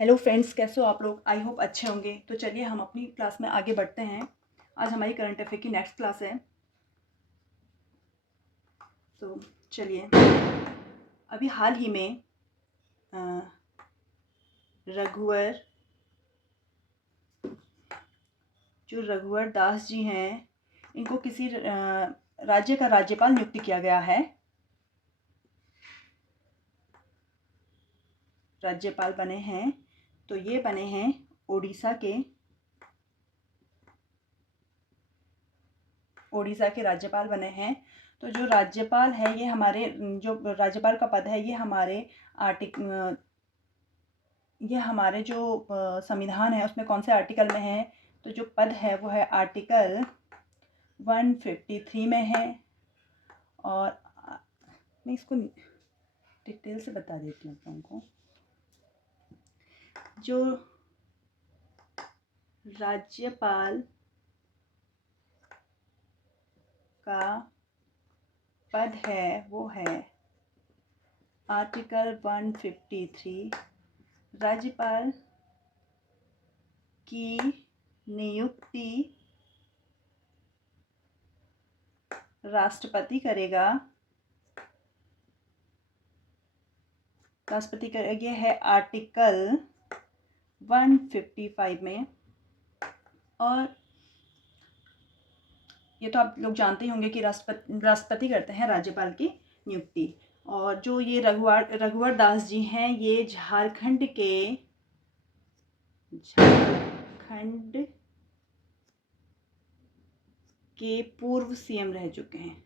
Hello friends, कैसे हो आप लोग। आई होप अच्छे होंगे। तो चलिए हम अपनी क्लास में आगे बढ़ते हैं। आज हमारी करंट अफेयर की नेक्स्ट क्लास है। तो चलिए, अभी हाल ही में अ, रघुवर जो रघुवर दास जी हैं, इनको किसी राज्य का राज्यपाल नियुक्त किया गया है। राज्यपाल बने हैं, तो ये बने हैं उड़ीसा के राज्यपाल बने हैं। तो जो राज्यपाल है, ये हमारे जो राज्यपाल का पद है, ये हमारे जो संविधान है उसमें कौन से आर्टिकल में है। तो जो पद है वो है आर्टिकल 153 में है। और मैं इसको डिटेल से बता देती हूँ आप लोगों को। जो राज्यपाल का पद है वो है आर्टिकल 153। राज्यपाल की नियुक्ति राष्ट्रपति करेगा। ये है आर्टिकल 155 में। और ये तो आप लोग जानते ही होंगे कि राष्ट्रपति करते हैं राज्यपाल की नियुक्ति। और जो ये रघुवर दास जी हैं, ये झारखंड के पूर्व सीएम रह चुके हैं।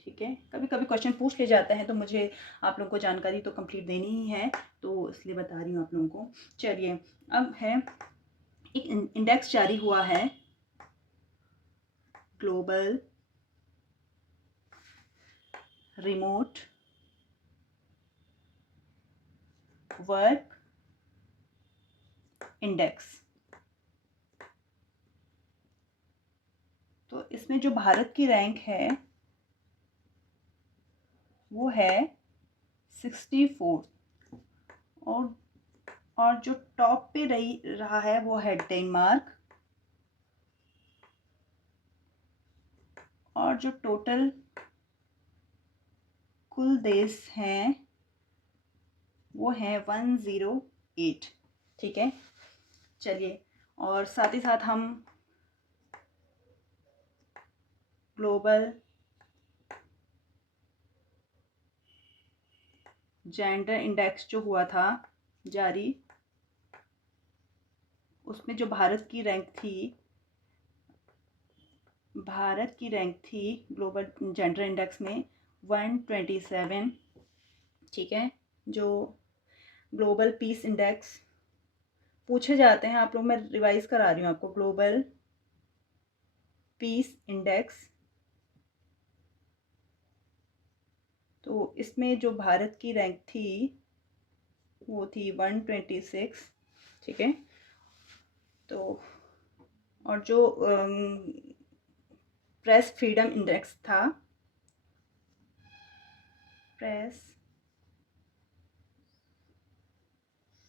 ठीक है, कभी कभी क्वेश्चन पूछ ले जाते हैं, तो मुझे आप लोगों को जानकारी तो कंप्लीट देनी ही है, तो इसलिए बता रही हूँ आप लोगों को। चलिए, अब है एक इंडेक्स जारी हुआ है, ग्लोबल रिमोट वर्क इंडेक्स। तो इसमें जो भारत की रैंक है वो है 64। और जो टॉप पे रहा है वो है डेनमार्क। और जो टोटल कुल देश हैं वो है 108। ठीक है, चलिए, और साथ ही साथ हम ग्लोबल जेंडर इंडेक्स जो हुआ था जारी, उसमें जो भारत की रैंक थी ग्लोबल जेंडर इंडेक्स में 127। ठीक है, जो ग्लोबल पीस इंडेक्स पूछे जाते हैं आप लोग, मैं रिवाइज करा रही हूँ आपको। ग्लोबल पीस इंडेक्स, तो इसमें जो भारत की रैंक थी वो थी 126। ठीक है, तो और जो प्रेस फ्रीडम इंडेक्स था, प्रेस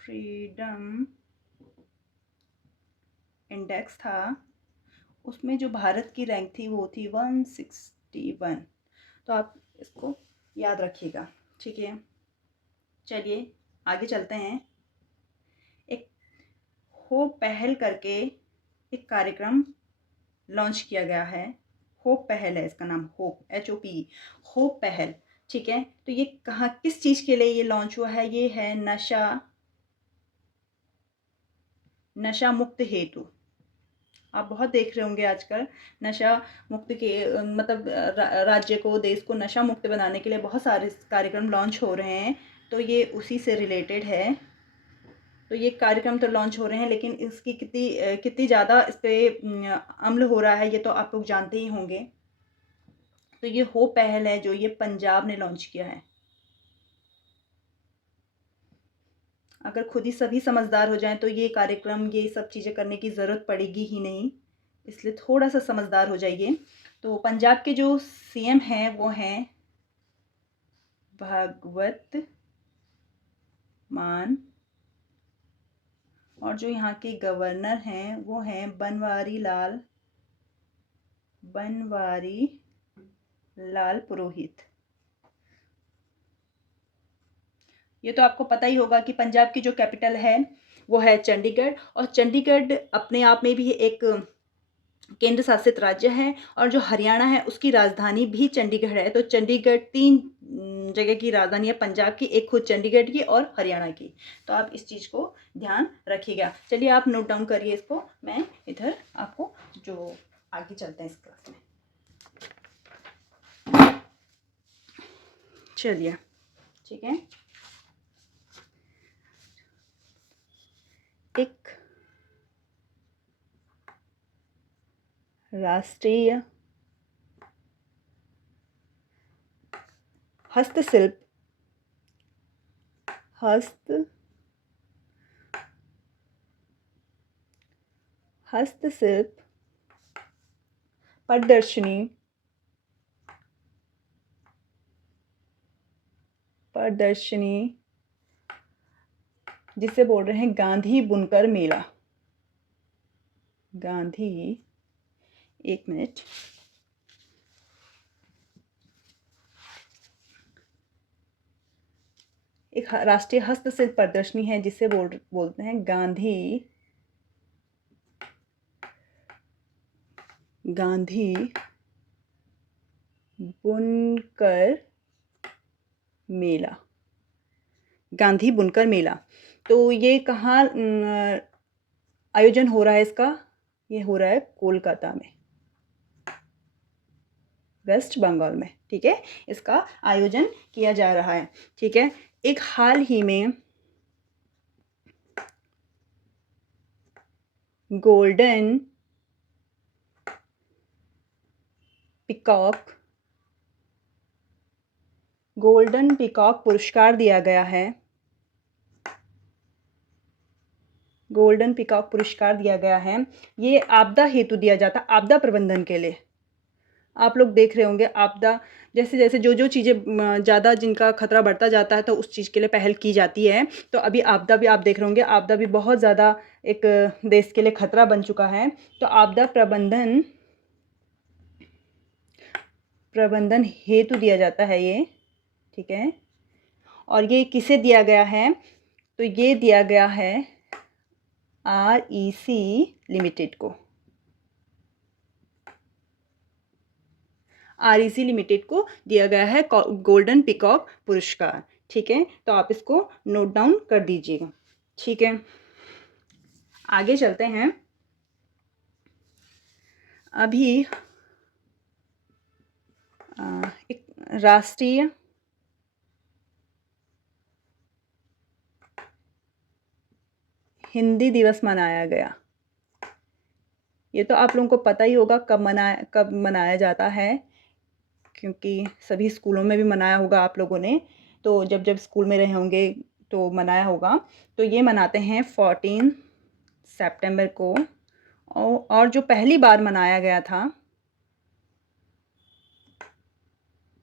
फ्रीडम इंडेक्स था, उसमें जो भारत की रैंक थी वो थी 161। तो आप इसको याद रखिएगा। ठीक है, चलिए आगे चलते हैं। एक होप पहल करके एक कार्यक्रम लॉन्च किया गया है। होप पहल है इसका नाम, होप HOP, होप पहल। ठीक है, तो ये कहाँ किस चीज़ के लिए ये लॉन्च हुआ है। ये है नशा मुक्त हेतु। आप बहुत देख रहे होंगे आजकल नशा मुक्त के मतलब राज्य को, देश को नशा मुक्त बनाने के लिए बहुत सारे कार्यक्रम लॉन्च हो रहे हैं। तो ये उसी से रिलेटेड है। तो ये कार्यक्रम तो लॉन्च हो रहे हैं, लेकिन इसकी कितनी ज़्यादा इस पर अमल हो रहा है ये तो आप लोग जानते ही होंगे। तो ये हो पहल है जो ये पंजाब ने लॉन्च किया है। अगर खुद ही सभी समझदार हो जाएं तो ये कार्यक्रम, ये सब चीज़ें करने की ज़रूरत पड़ेगी ही नहीं। इसलिए थोड़ा सा समझदार हो जाइए। तो पंजाब के जो CM हैं वो हैं भगवत मान और जो यहाँ के गवर्नर हैं वो हैं बनवारी लाल पुरोहित। ये तो आपको पता ही होगा कि पंजाब की जो कैपिटल है वो है चंडीगढ़, और चंडीगढ़ अपने आप में भी एक केंद्र शासित राज्य है, और जो हरियाणा है उसकी राजधानी भी चंडीगढ़ है। तो चंडीगढ़ 3 जगह की राजधानी है, पंजाब की, एक खुद चंडीगढ़ की और हरियाणा की। तो आप इस चीज़ को ध्यान रखिएगा। चलिए आप नोट डाउन करिए इसको, मैं इधर आपको जो आगे चलते हैं इस क्लास में। चलिए ठीक है। एक राष्ट्रीय हस्तशिल्प प्रदर्शनी जिसे बोल रहे हैं गांधी बुनकर मेला। एक मिनट। एक राष्ट्रीय हस्तशिल्प प्रदर्शनी है जिसे बोलते हैं गांधी बुनकर मेला। गांधी बुनकर मेला। तो ये कहाँ आयोजन हो रहा है इसका? ये हो रहा है कोलकाता में, वेस्ट बंगाल में। ठीक है, इसका आयोजन किया जा रहा है। ठीक है, एक हाल ही में गोल्डन पीकॉक पुरस्कार दिया गया है। गोल्डन पीकॉक पुरस्कार दिया गया है। ये आपदा हेतु दिया जाता, आपदा प्रबंधन के लिए। आप लोग देख रहे होंगे आपदा, जैसे जैसे जो चीज़ें ज़्यादा जिनका खतरा बढ़ता जाता है तो उस चीज़ के लिए पहल की जाती है। तो अभी आपदा भी आप देख रहे होंगे, आपदा भी बहुत ज़्यादा एक देश के लिए खतरा बन चुका है। तो आपदा प्रबंधन हेतु दिया जाता है ये। ठीक है, और ये किसे दिया गया है? तो ये दिया गया है REC लिमिटेड को। REC लिमिटेड को दिया गया है गोल्डन पीकॉक पुरस्कार। ठीक है, तो आप इसको नोट डाउन कर दीजिएगा। ठीक है, आगे चलते हैं। अभी एक राष्ट्रीय हिंदी दिवस मनाया गया। ये तो आप लोगों को पता ही होगा कब मनाया जाता है, क्योंकि सभी स्कूलों में भी मनाया होगा आप लोगों ने। तो जब स्कूल में रहे होंगे तो मनाया होगा। तो ये मनाते हैं 14 सितंबर को, और जो पहली बार मनाया गया था,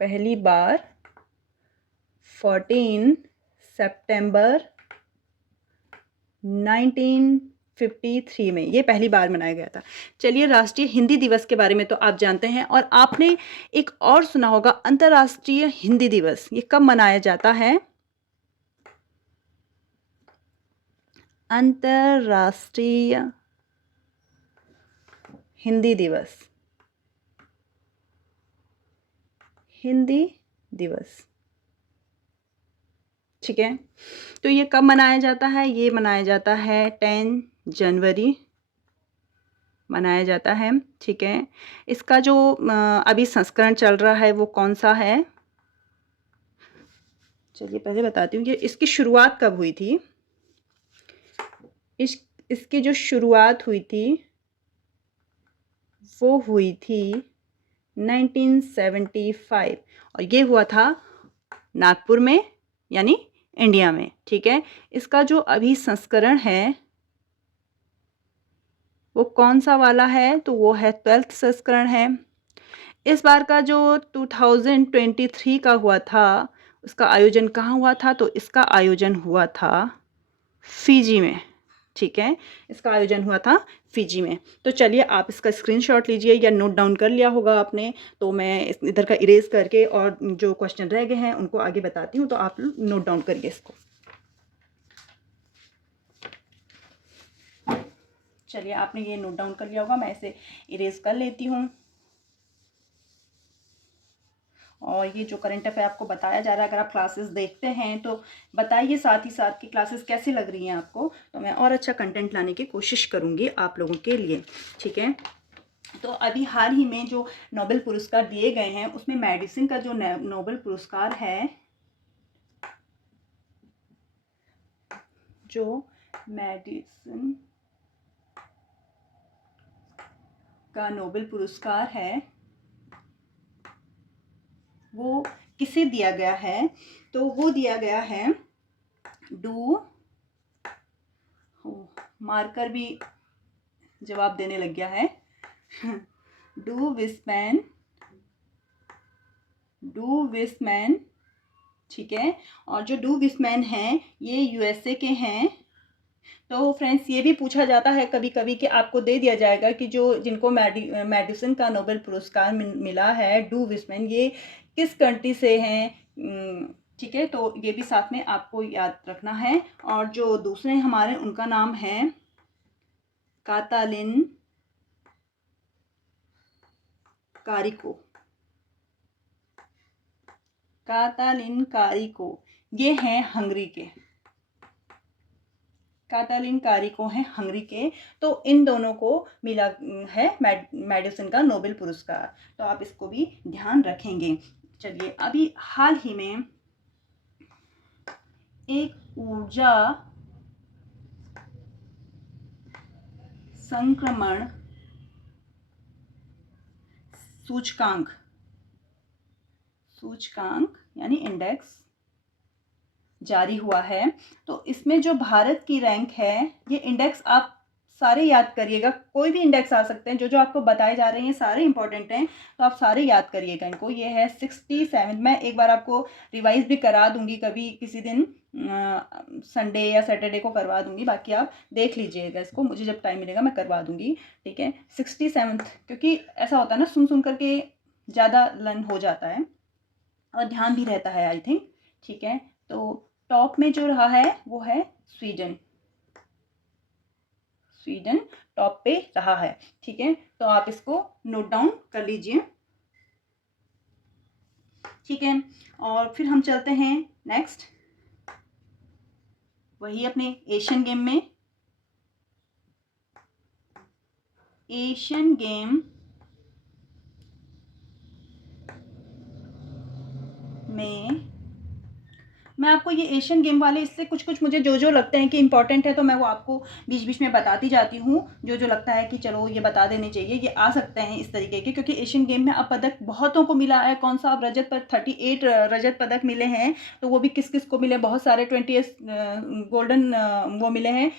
पहली बार 14 सितंबर 1953 में ये पहली बार मनाया गया था। चलिए, राष्ट्रीय हिंदी दिवस के बारे में तो आप जानते हैं, और आपने एक और सुना होगा अंतर्राष्ट्रीय हिंदी दिवस। ये कब मनाया जाता है? अंतर्राष्ट्रीय हिंदी दिवस। ठीक है, तो ये कब मनाया जाता है? ये मनाया जाता है 10 जनवरी मनाया जाता है। ठीक है, इसका जो अभी संस्करण चल रहा है वो कौन सा है? चलिए पहले बताती हूँ कि इसकी शुरुआत कब हुई थी। इसकी जो शुरुआत हुई थी वो हुई थी 1975, और ये हुआ था नागपुर में, यानी इंडिया में। ठीक है, इसका जो अभी संस्करण है वो कौन सा वाला है? तो वो है 12th संस्करण है। इस बार का जो 2023 का हुआ था, उसका आयोजन कहाँ हुआ था? तो इसका आयोजन हुआ था फिजी में। ठीक है। इसका आयोजन हुआ था फिजी में। तो चलिए आप इसका स्क्रीनशॉट लीजिए या नोट डाउन कर लिया होगा आपने, तो मैं इधर का इरेज करके और जो क्वेश्चन रह गए हैं उनको आगे बताती हूँ, तो आप नोट डाउन करिए इसको। चलिए आपने ये नोट डाउन कर लिया होगा, मैं इसे इरेज कर लेती हूँ। और ये जो करंट अफेयर आपको बताया जा रहा है, अगर आप क्लासेस देखते हैं तो बताइए साथ ही साथ कि क्लासेस कैसी लग रही हैं आपको, तो मैं और अच्छा कंटेंट लाने की कोशिश करूँगी आप लोगों के लिए, ठीक है। तो अभी हाल ही में जो नोबेल पुरस्कार दिए गए हैं उसमें मेडिसिन का जो नोबेल पुरस्कार है, जो मेडिसिन का नोबेल पुरस्कार है वो किसे दिया गया है, तो वो दिया गया है डू, मार्कर भी जवाब देने लग गया है डू विसमैन, ठीक है। और जो डू विसमैन हैं ये यूएसए के हैं। तो फ्रेंड्स ये भी पूछा जाता है कभी कभी कि आपको दे दिया जाएगा कि जो जिनको मेडिसिन का नोबेल पुरस्कार मिला है डू विसमैन, ये किस कंट्री से हैं, ठीक है। तो ये भी साथ में आपको याद रखना है। और जो दूसरे हमारे उनका नाम है कातालिन कारिको, कातालिन कारिको, ये हैं हंगरी के, कातालिन कारिको हैं हंगरी के। तो इन दोनों को मिला है मेडिसिन का नोबेल पुरस्कार, तो आप इसको भी ध्यान रखेंगे। चलिए अभी हाल ही में एक ऊर्जा संक्रमण सूचकांक यानी इंडेक्स जारी हुआ है। तो इसमें जो भारत की रैंक है, ये इंडेक्स आप सारे याद करिएगा, कोई भी इंडेक्स आ सकते हैं, जो जो आपको बताए जा रहे हैं सारे इंपॉर्टेंट हैं, तो आप सारे याद करिएगा इनको। ये है 67, मैं एक बार आपको रिवाइज भी करा दूंगी कभी किसी दिन, संडे या सैटरडे को करवा दूंगी, बाकी आप देख लीजिएगा इसको, मुझे जब टाइम मिलेगा मैं करवा दूंगी, ठीक है। 67, क्योंकि ऐसा होता है ना सुन सुन करके ज़्यादा लर्न हो जाता है और ध्यान भी रहता है आई थिंक, ठीक है। तो टॉप में जो रहा है वो है स्वीडन टॉप पे रहा है, ठीक है। तो आप इसको नोट डाउन कर लीजिए, ठीक है। और फिर हम चलते हैं नेक्स्ट, वही अपने एशियन गेम में। एशियन गेम में मैं आपको ये एशियन गेम वाले इससे कुछ कुछ मुझे जो जो लगते हैं कि इंपॉर्टेंट है, तो मैं वो आपको बीच बीच में बताती जाती हूँ, जो जो लगता है कि चलो ये बता देने चाहिए, ये आ सकते हैं इस तरीके के, क्योंकि एशियन गेम में अब पदक बहुतों को मिला है। कौन सा अब रजत पर 38 रजत पदक मिले हैं, तो वो भी किस किस को मिले, बहुत सारे 28 गोल्डन वो मिले हैं,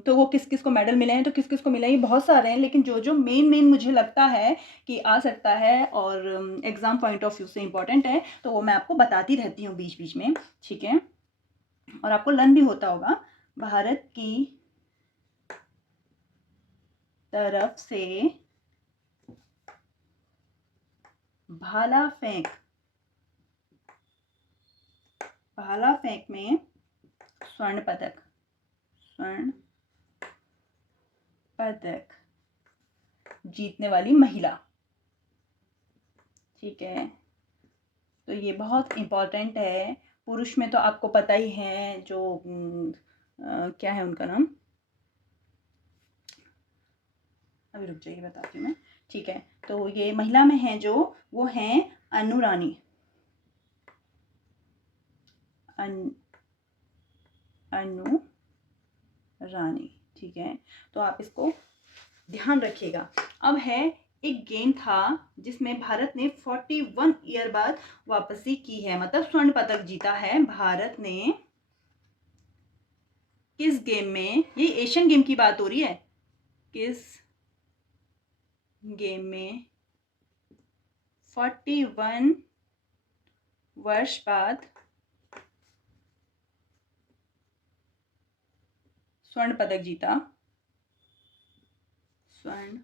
तो वो किस किस को मेडल मिले हैं, तो किस किस को मिले हैं, ये बहुत सारे हैं, लेकिन जो जो मेन मेन मुझे लगता है कि आ सकता है और एग्जाम पॉइंट ऑफ व्यू से इम्पॉर्टेंट है, तो वो मैं आपको बताती रहती हूँ बीच बीच में, ठीक है। और आपको लर्न भी होता होगा। भारत की तरफ से भाला फेंक में स्वर्ण पदक जीतने वाली महिला, ठीक है। तो ये बहुत इम्पोर्टेंट है। पुरुष में तो आपको पता ही है, जो क्या है उनका नाम, अभी रुक जाइए बताती हूँ मैं, ठीक है। तो ये महिला में है जो, वो हैं अनु रानी, अनु रानी, ठीक है। तो आप इसको ध्यान रखिएगा। अब है एक गेम था जिसमें भारत ने 41 ईयर बाद वापसी की है, मतलब स्वर्ण पदक जीता है भारत ने। किस गेम में, ये एशियन गेम की बात हो रही है, किस गेम में 41 वर्ष बाद स्वर्ण पदक जीता, स्वर्ण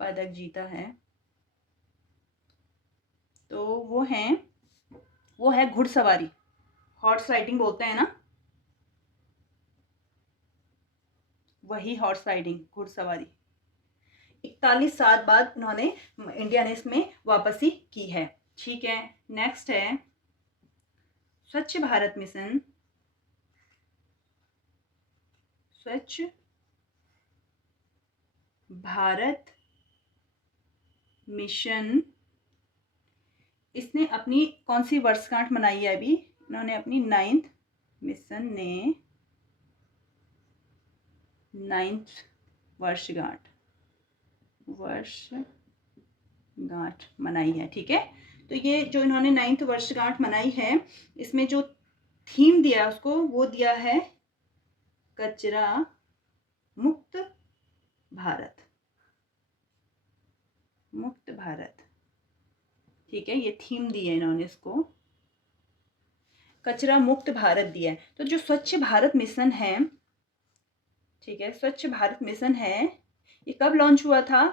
पदक जीता है, तो वो है घुड़सवारी, हॉर्स राइडिंग बोलते हैं ना, वही हॉर्स राइडिंग, घुड़सवारी। 41 साल बाद उन्होंने, इंडिया ने इसमें वापसी की है। ठीक है, नेक्स्ट है स्वच्छ भारत मिशन। स्वच्छ भारत मिशन, इसने अपनी कौन सी वर्षगांठ मनाई है? अभी इन्होंने अपनी 9th, मिशन ने 9th वर्षगांठ मनाई है। ठीक है, तो ये जो इन्होंने 9th वर्षगांठ मनाई है, इसमें जो थीम दिया उसको, वो दिया है कचरा मुक्त भारत, मुक्त भारत। ठीक है, ये थीम दी है इन्होंने, इसको कचरा मुक्त भारत दिया है। तो जो स्वच्छ भारत मिशन है, ठीक है, स्वच्छ भारत मिशन है, ये कब लॉन्च हुआ था?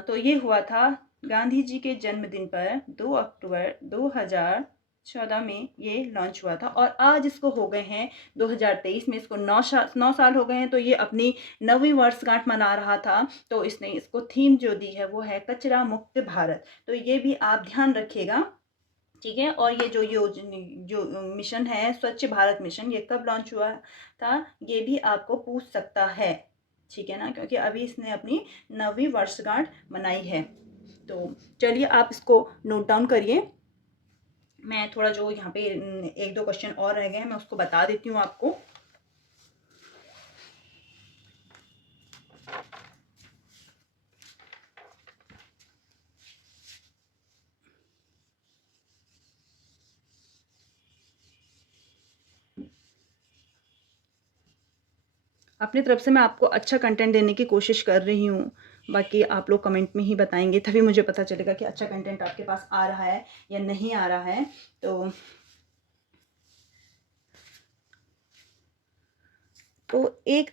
तो ये हुआ था गांधी जी के जन्मदिन पर 2 अक्टूबर 2014 में ये लॉन्च हुआ था, और आज इसको हो गए हैं 2023 में, इसको 9 साल हो गए हैं। तो ये अपनी 9वीं वर्षगांठ मना रहा था, तो इसने इसको थीम जो दी है वो है कचरा मुक्त भारत। तो ये भी आप ध्यान रखिएगा। ठीक है, और ये जो मिशन है स्वच्छ भारत मिशन, ये कब लॉन्च हुआ था, ये भी आपको पूछ सकता है। ठीक है ना, क्योंकि अभी इसने अपनी 9वीं वर्षगांठ मनाई है। तो चलिए आप इसको नोट डाउन करिए। मैं थोड़ा जो यहाँ पे 1-2 क्वेश्चन और रह गए हैं, मैं उसको बता देती हूँ आपको। अपनी तरफ से मैं आपको अच्छा कंटेंट देने की कोशिश कर रही हूँ, बाकी आप लोग कमेंट में ही बताएंगे, तभी मुझे पता चलेगा कि अच्छा कंटेंट आपके पास आ रहा है या नहीं आ रहा है। तो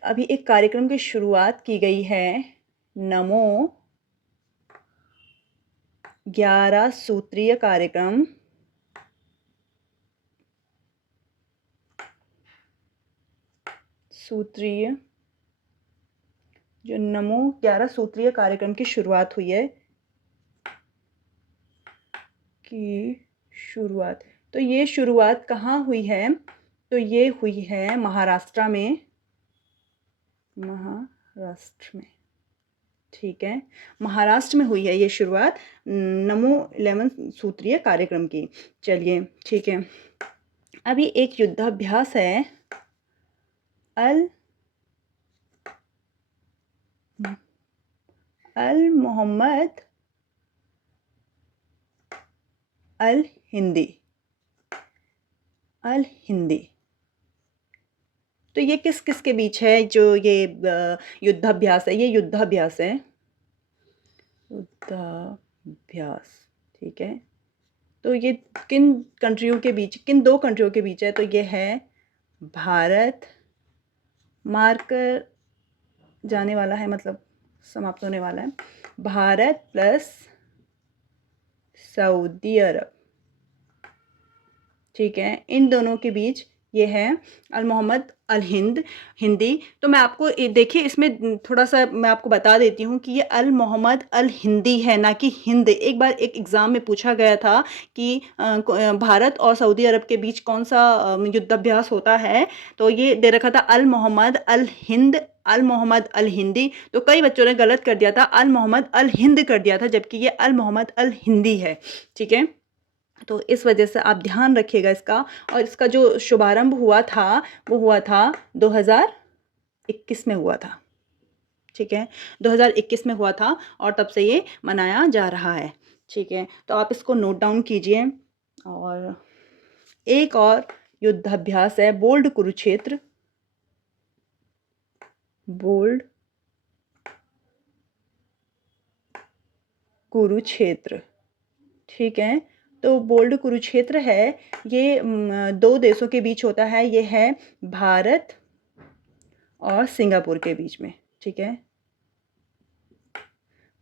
अभी एक कार्यक्रम की शुरुआत की गई है, नमो 11 सूत्रीय कार्यक्रम। जो नमो 11 सूत्रीय कार्यक्रम की शुरुआत हुई है, तो ये शुरुआत कहाँ हुई है? तो ये हुई है महाराष्ट्र में, ठीक है, महाराष्ट्र में हुई है ये शुरुआत नमो 11 सूत्रीय कार्यक्रम की। चलिए ठीक है, अभी एक युद्धाभ्यास है, अल मोहम्मद अल हिंदी। तो ये किस किस के बीच है जो ये युद्धाभ्यास है? ये युद्धाभ्यास है, ठीक है। तो ये किन कंट्रियों के बीच, किन 2 कंट्रियों के बीच है? तो ये है भारत, मारकर जाने वाला है, मतलब समाप्त होने वाला है, भारत प्लस सऊदी अरब। ठीक है, इन दोनों के बीच ये है अल मोहम्मद अल हिंदी। तो मैं आपको देखिए, इसमें थोड़ा सा मैं आपको बता देती हूँ कि ये अल मोहम्मद अल हिंदी है, ना कि हिंद। एक बार एक एग्ज़ाम में पूछा गया था कि भारत और सऊदी अरब के बीच कौन सा युद्धाभ्यास होता है, तो ये दे रखा था अल मोहम्मद अल मोहम्मद अल हिंदी। तो कई बच्चों ने गलत कर दिया था, अल मोहम्मद अल हिंद कर दिया था, जबकि ये अल मोहम्मद अल हिंदी है। ठीक है, तो इस वजह से आप ध्यान रखिएगा इसका। और इसका जो शुभारंभ हुआ था वो हुआ था 2021 में हुआ था। ठीक है, 2021 में हुआ था, और तब से ये मनाया जा रहा है। ठीक है, तो आप इसको नोट डाउन कीजिए। और एक और युद्धाभ्यास है बोल्ड कुरुक्षेत्र। ठीक है, तो बोल्ड कुरुक्षेत्र है, ये 2 देशों के बीच होता है। ये है भारत और सिंगापुर के बीच में, ठीक है,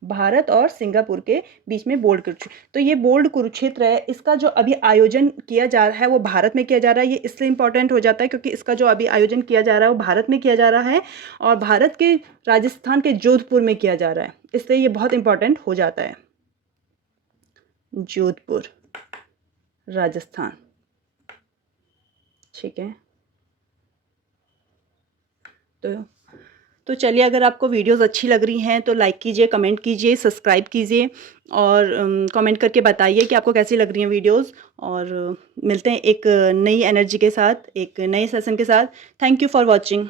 भारत और सिंगापुर के बीच में बोल्ड कुरुक्षेत्र। तो ये बोल्ड कुरुक्षेत्र है, इसका जो अभी आयोजन किया जा रहा है वो भारत में किया जा रहा है। ये इसलिए इम्पोर्टेंट हो जाता है क्योंकि इसका जो अभी आयोजन किया जा रहा है वो भारत में किया जा रहा है और भारत के राजस्थान के जोधपुर में किया जा रहा है, इसलिए ये बहुत इम्पोर्टेंट हो जाता है। जोधपुर, राजस्थान, ठीक है। तो चलिए, अगर आपको वीडियोस अच्छी लग रही हैं तो लाइक कीजिए, कमेंट कीजिए, सब्सक्राइब कीजिए और कमेंट करके बताइए कि आपको कैसी लग रही हैं वीडियोस। और मिलते हैं एक नई एनर्जी के साथ, एक नए सेशन के साथ। Thank you for watching.